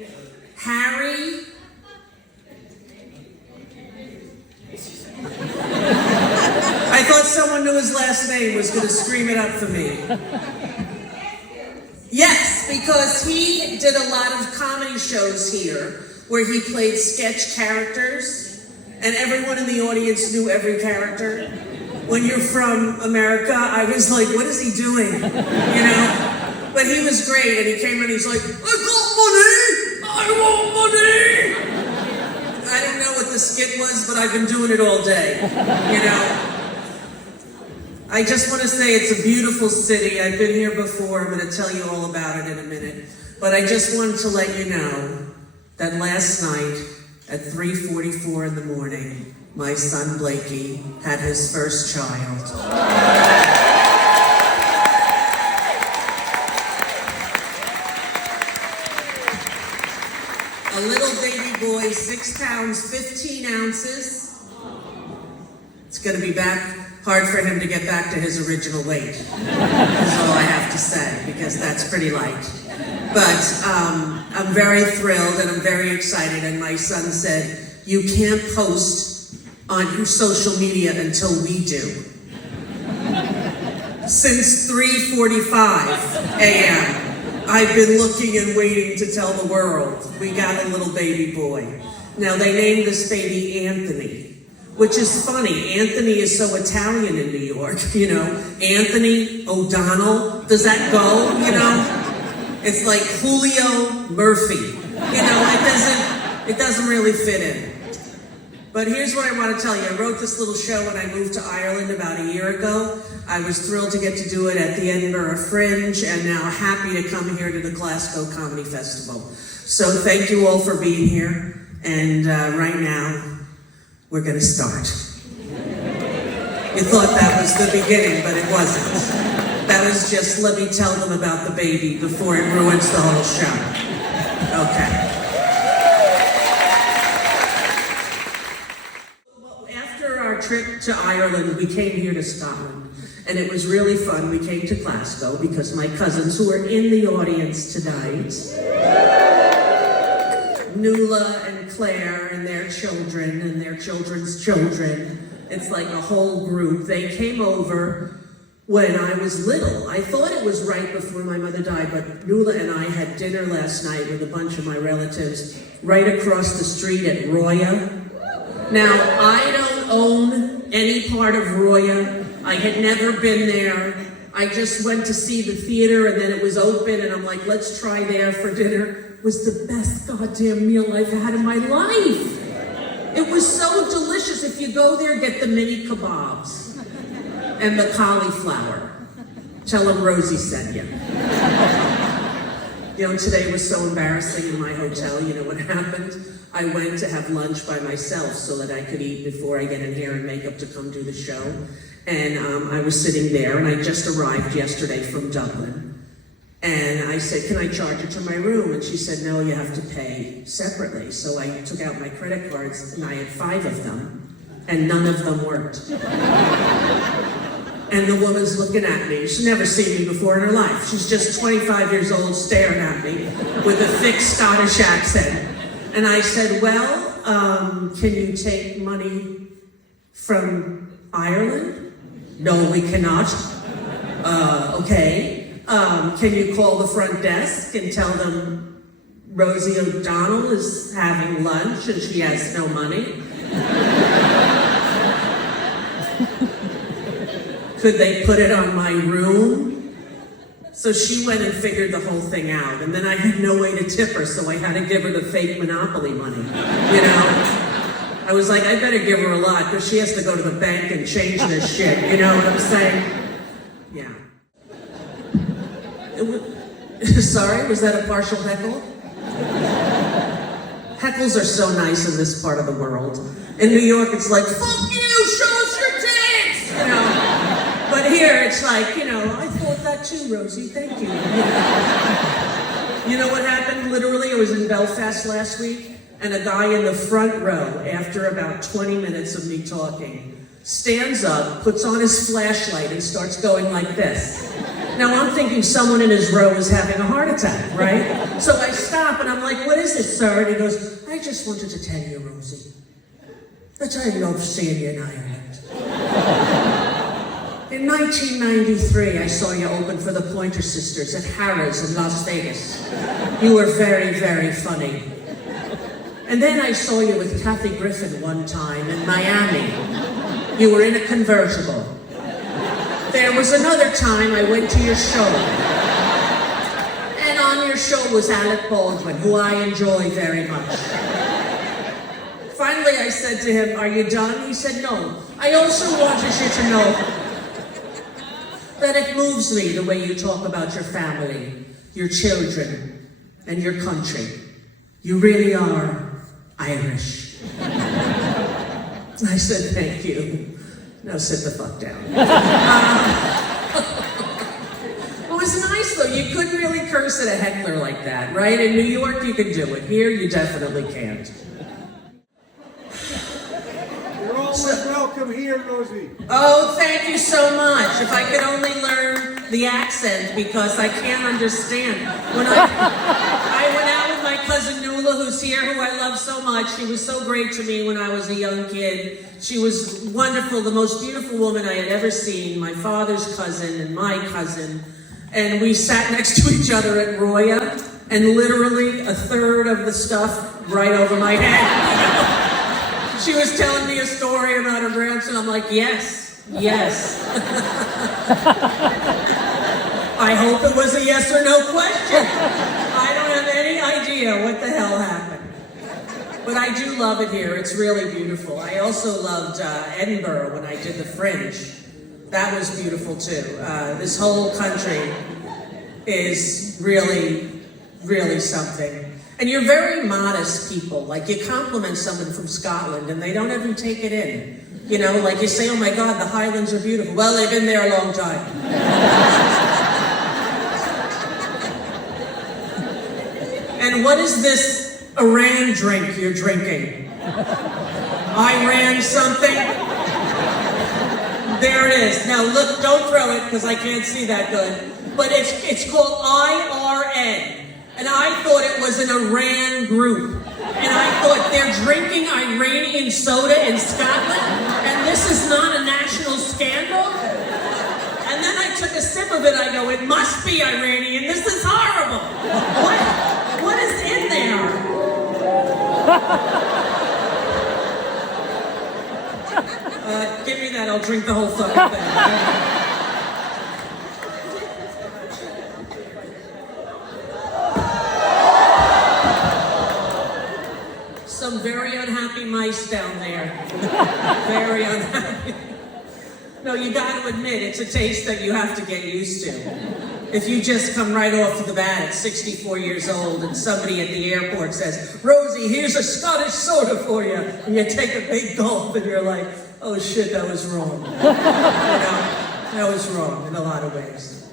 name Harry. I thought someone knew his last name was going to scream it up for me. Yes, because he did a lot of comedy shows here where he played sketch characters, and everyone in the audience knew every character. When you're from America, I was like, what is he doing? You know? But he was great, and he came in, he's like, I got money! I want money! I didn't know what the skit was, but I've been doing it all day, you know? I just want to say it's a beautiful city. I've been here before. I'm going to tell you all about it in a minute. But I just wanted to let you know that last night at 3:44 in the morning, my son Blakey had his first child. A little baby boy, 6 pounds, 15 ounces. It's going to be hard for him to get back to his original weight, is all I have to say, because that's pretty light. But I'm very thrilled and I'm very excited, and my son said, you can't post on your social media until we do. Since 3:45 a.m., I've been looking and waiting to tell the world we got a little baby boy. Now, they named this baby Anthony, which is funny. Anthony is so Italian in New York, you know. Anthony O'Donnell, does that go, you know? It's like Julio Murphy, you know, it doesn't really fit in. But here's what I want to tell you. I wrote this little show when I moved to Ireland about a year ago. I was thrilled to get to do it at the Edinburgh Fringe, and now happy to come here to the Glasgow Comedy Festival. So thank you all for being here, and right now, we're going to start. You thought that was the beginning, but it wasn't. That was just, let me tell them about the baby before it ruins the whole show. Okay. Well, after our trip to Ireland, we came here to Scotland, and it was really fun. We came to Glasgow because my cousins, who are in the audience tonight, Nuala and Claire and their children and their children's children. It's like a whole group. They came over when I was little. I thought it was right before my mother died, but Nuala and I had dinner last night with a bunch of my relatives right across the street at Roya. Now, I don't own any part of Roya. I had never been there. I just went to see the theater, and then it was open, and I'm like, let's try there for dinner. It was the best goddamn meal I've had in my life. It was so delicious. If you go there, get the mini kebabs and the cauliflower. Tell them Rosie sent you. You know, today was so embarrassing in my hotel. You know what happened? I went to have lunch by myself so that I could eat before I get in hair and makeup to come do the show. And I was sitting there, and I just arrived yesterday from Dublin. And I said, can I charge it to my room? And she said, no, you have to pay separately. So I took out my credit cards, and I had 5 of them, and none of them worked. And the woman's looking at me. She's never seen me before in her life. She's just 25 years old, staring at me with a thick Scottish accent. And I said, well, can you take money from Ireland? No, we cannot. Okay. Can you call the front desk and tell them Rosie O'Donnell is having lunch and she has no money? Could they put it on my room? So she went and figured the whole thing out, and then I had no way to tip her, so I had to give her the fake Monopoly money, you know? I was like, I better give her a lot, because she has to go to the bank and change this shit, you know what I'm saying? Yeah. Sorry, was that a partial heckle? Heckles are so nice in this part of the world. In New York, it's like, fuck you, show us your tits! You know? But here, it's like, you know, I thought that too, Rosie, thank you. You know what happened? Literally, I was in Belfast last week, and a guy in the front row, after about 20 minutes of me talking, stands up, puts on his flashlight, and starts going like this. Now I'm thinking someone in his row is having a heart attack, right? So I stop and I'm like, what is this, sir? And he goes, I just wanted to tell you, Rosie, that I love seeing you in Ireland. In 1993, I saw you open for the Pointer Sisters at Harrah's in Las Vegas. You were very, very funny. And then I saw you with Kathy Griffin one time in Miami. You were in a convertible. There was another time I went to your show. And on your show was Alec Baldwin, who I enjoy very much. Finally, I said to him, are you done? He said, no. I also wanted you to know that it moves me the way you talk about your family, your children, and your country. You really are Irish. I said, thank you. Now sit the fuck down. It was nice though. You couldn't really curse at a heckler like that, right? In New York, you could do it. Here, you definitely can't. You're always welcome here, Rosie. Oh, thank you so much. If I could only learn the accent, because I can't understand. When I went out with my cousin Nuala, who's here, who I love so much. She was so great to me when I was a young kid. She was wonderful, the most beautiful woman I had ever seen. My father's cousin and my cousin. And we sat next to each other at Roya, and literally a third of the stuff right over my head. She was telling me a story about her grandson. I'm like, yes, yes. I hope it was a yes or no question. I don't have any idea what the hell happened. But I do love it here. It's really beautiful. I also loved Edinburgh when I did the Fringe. That was beautiful too. This whole country is really, really something. And you're very modest people. Like, you compliment someone from Scotland and they don't ever take it in. You know, like you say, oh my God, the Highlands are beautiful. Well, they've been there a long time. And what is this Iran drink you're drinking? Iran something? There it is. Now look, don't throw it because I can't see that good. But it's called IRN. And I thought it was an Iran group. And I thought they're drinking Iranian soda in Scotland, and this is not a national scandal? And then I took a sip of it, I go, it must be Iranian, this is horrible. What is in there? Give me that, I'll drink the whole fucking thing. Some very unhappy mice down there. Very unhappy. No, you got to admit, it's a taste that you have to get used to. If you just come right off the bat at 64 years old and somebody at the airport says, Rosie, here's a Scottish soda for you, and you take a big gulp and you're like, oh shit, that was wrong. You know, that was wrong in a lot of ways.